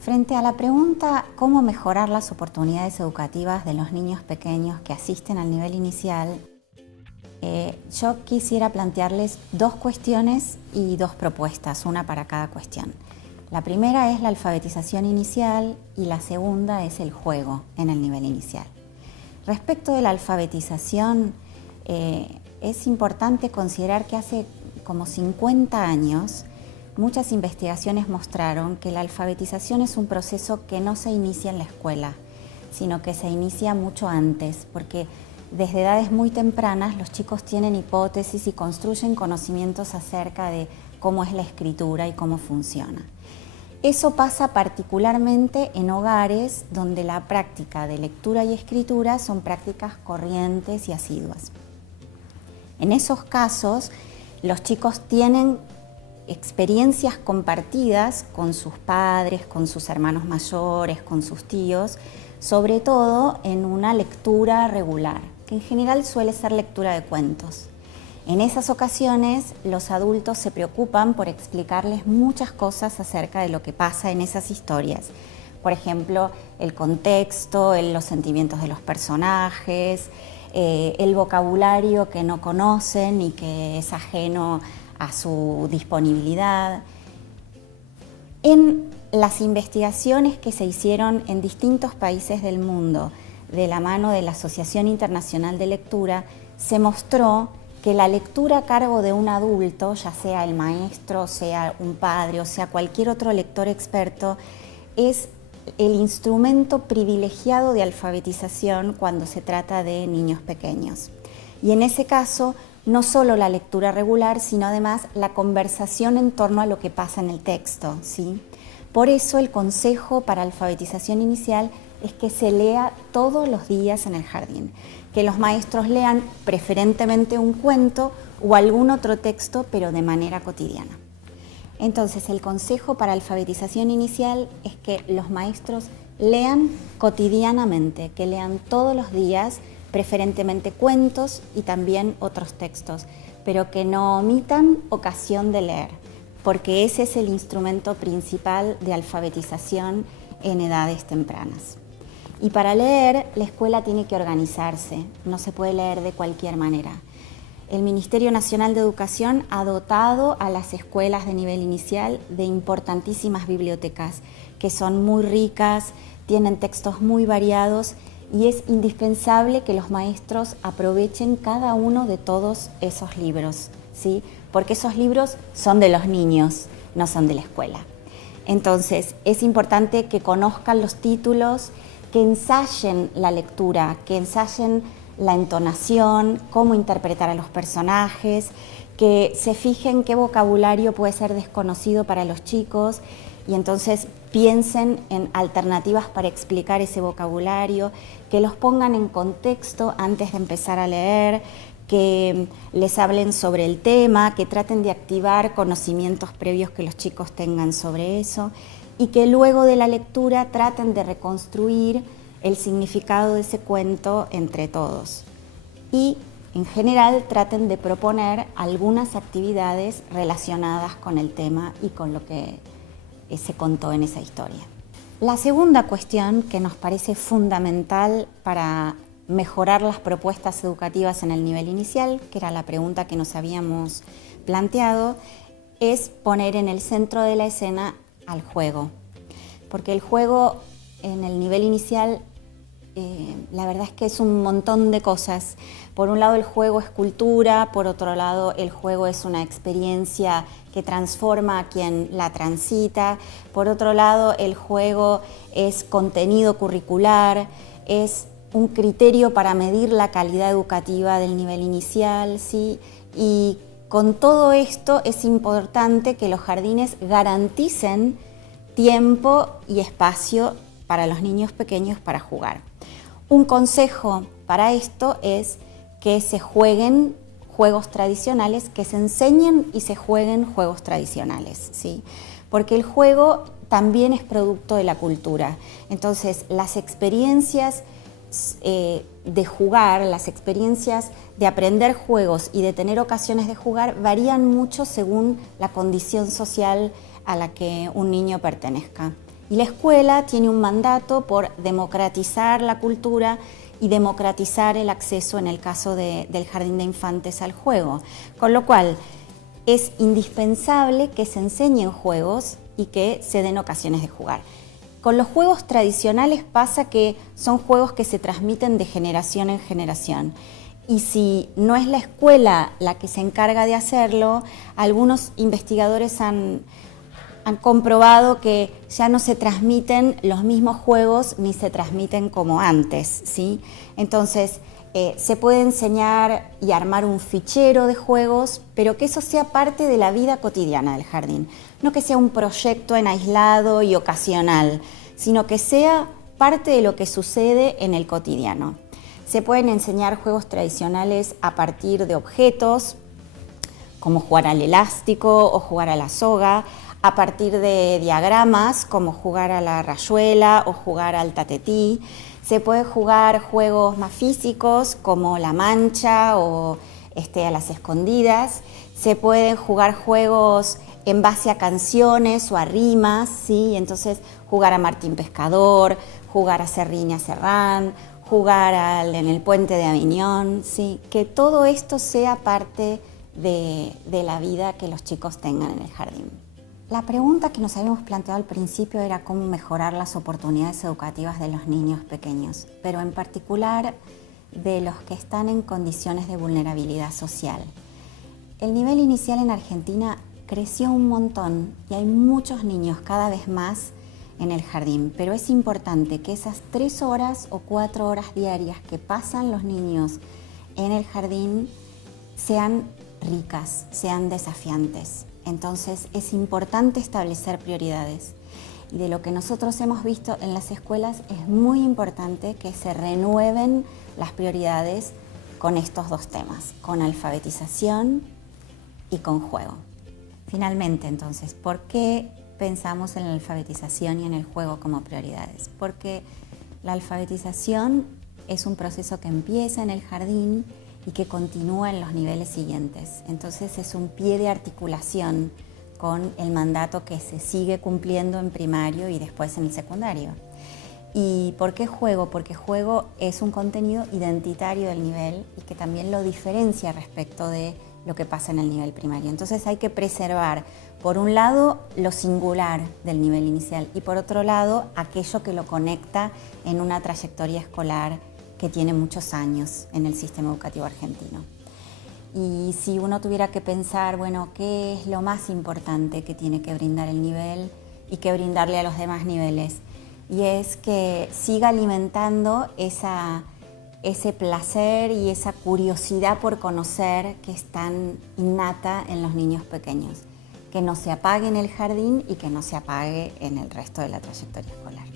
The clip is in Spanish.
Frente a la pregunta ¿cómo mejorar las oportunidades educativas de los niños pequeños que asisten al nivel inicial? Yo quisiera plantearles dos cuestiones y dos propuestas, una para cada cuestión. La primera es la alfabetización inicial y la segunda es el juego en el nivel inicial. Respecto de la alfabetización, es importante considerar que hace como 50 años muchas investigaciones mostraron que la alfabetización es un proceso que no se inicia en la escuela, sino que se inicia mucho antes, porque desde edades muy tempranas los chicos tienen hipótesis y construyen conocimientos acerca de cómo es la escritura y cómo funciona. Eso pasa particularmente en hogares donde la práctica de lectura y escritura son prácticas corrientes y asiduas. En esos casos, los chicos tienen experiencias compartidas con sus padres, con sus hermanos mayores, con sus tíos, sobre todo en una lectura regular, que en general suele ser lectura de cuentos. En esas ocasiones, los adultos se preocupan por explicarles muchas cosas acerca de lo que pasa en esas historias. Por ejemplo, el contexto, los sentimientos de los personajes, el vocabulario que no conocen y que es ajeno a su disponibilidad. En las investigaciones que se hicieron en distintos países del mundo de la mano de la Asociación Internacional de Lectura, se mostró que la lectura a cargo de un adulto, ya sea el maestro, sea un padre o sea cualquier otro lector experto, es el instrumento privilegiado de alfabetización cuando se trata de niños pequeños. Y en ese caso, no solo la lectura regular, sino además la conversación en torno a lo que pasa en el texto, ¿sí? Por eso el consejo para alfabetización inicial es que se lea todos los días en el jardín, que los maestros lean preferentemente un cuento o algún otro texto, pero de manera cotidiana. Entonces, el consejo para alfabetización inicial es que los maestros lean cotidianamente, que lean todos los días, preferentemente cuentos y también otros textos, pero que no omitan ocasión de leer, porque ese es el instrumento principal de alfabetización en edades tempranas. Y para leer, la escuela tiene que organizarse, no se puede leer de cualquier manera. El Ministerio Nacional de Educación ha dotado a las escuelas de nivel inicial de importantísimas bibliotecas que son muy ricas, tienen textos muy variados y es indispensable que los maestros aprovechen cada uno de todos esos libros, ¿sí? Porque esos libros son de los niños, no son de la escuela. Entonces, es importante que conozcan los títulos, que ensayen la lectura, que ensayen la entonación, cómo interpretar a los personajes, que se fijen qué vocabulario puede ser desconocido para los chicos y entonces piensen en alternativas para explicar ese vocabulario, que los pongan en contexto antes de empezar a leer, que les hablen sobre el tema, que traten de activar conocimientos previos que los chicos tengan sobre eso y que luego de la lectura traten de reconstruir el significado de ese cuento entre todos. Y en general traten de proponer algunas actividades relacionadas con el tema y con lo que se contó en esa historia. La segunda cuestión que nos parece fundamental para mejorar las propuestas educativas en el nivel inicial, que era la pregunta que nos habíamos planteado, es poner en el centro de la escena al juego. Porque el juego en el nivel inicial, la verdad es que es un montón de cosas. Por un lado el juego es cultura, por otro lado el juego es una experiencia que transforma a quien la transita, por otro lado el juego es contenido curricular, es un criterio para medir la calidad educativa del nivel inicial, ¿sí? Y con todo esto es importante que los jardines garanticen tiempo y espacio para los niños pequeños para jugar. Un consejo para esto es que se jueguen juegos tradicionales, que se enseñen y se jueguen juegos tradicionales, ¿sí? Porque el juego también es producto de la cultura. Entonces, las experiencias de jugar, las experiencias de aprender juegos y de tener ocasiones de jugar varían mucho según la condición social a la que un niño pertenezca. Y la escuela tiene un mandato por democratizar la cultura y democratizar el acceso, en el caso del jardín de infantes, al juego. Con lo cual, es indispensable que se enseñen juegos y que se den ocasiones de jugar. Con los juegos tradicionales pasa que son juegos que se transmiten de generación en generación. Y si no es la escuela la que se encarga de hacerlo, algunos investigadores han comprobado que ya no se transmiten los mismos juegos ni se transmiten como antes, ¿sí? Entonces, se puede enseñar y armar un fichero de juegos, pero que eso sea parte de la vida cotidiana del jardín. No que sea un proyecto en aislado y ocasional, sino que sea parte de lo que sucede en el cotidiano. Se pueden enseñar juegos tradicionales a partir de objetos, como jugar al elástico o jugar a la soga, a partir de diagramas, como jugar a la rayuela o jugar al tatetí. Se puede jugar juegos más físicos, como la mancha o a las escondidas. Se pueden jugar juegos en base a canciones o a rimas, ¿sí? Entonces, jugar a Martín Pescador, jugar a Serrín y a Serrán, jugar en el puente de Aviñón, ¿sí? Que todo esto sea parte de la vida que los chicos tengan en el jardín. La pregunta que nos habíamos planteado al principio era cómo mejorar las oportunidades educativas de los niños pequeños, pero en particular de los que están en condiciones de vulnerabilidad social. El nivel inicial en Argentina creció un montón y hay muchos niños cada vez más en el jardín, pero es importante que esas 3 horas o 4 horas diarias que pasan los niños en el jardín sean ricas, sean desafiantes. Entonces es importante establecer prioridades. Y de lo que nosotros hemos visto en las escuelas es muy importante que se renueven las prioridades con estos 2 temas, con alfabetización y con juego. Finalmente, entonces, ¿por qué pensamos en la alfabetización y en el juego como prioridades? Porque la alfabetización es un proceso que empieza en el jardín y que continúa en los niveles siguientes. Entonces es un pie de articulación con el mandato que se sigue cumpliendo en primario y después en el secundario. ¿Y por qué juego? Porque juego es un contenido identitario del nivel y que también lo diferencia respecto de lo que pasa en el nivel primario. Entonces hay que preservar, por un lado, lo singular del nivel inicial y por otro lado, aquello que lo conecta en una trayectoria escolar que tiene muchos años en el sistema educativo argentino. Y si uno tuviera que pensar, bueno, ¿qué es lo más importante que tiene que brindar el nivel y que brindarle a los demás niveles? Y es que siga alimentando ese placer y esa curiosidad por conocer que es tan innata en los niños pequeños, que no se apague en el jardín y que no se apague en el resto de la trayectoria escolar.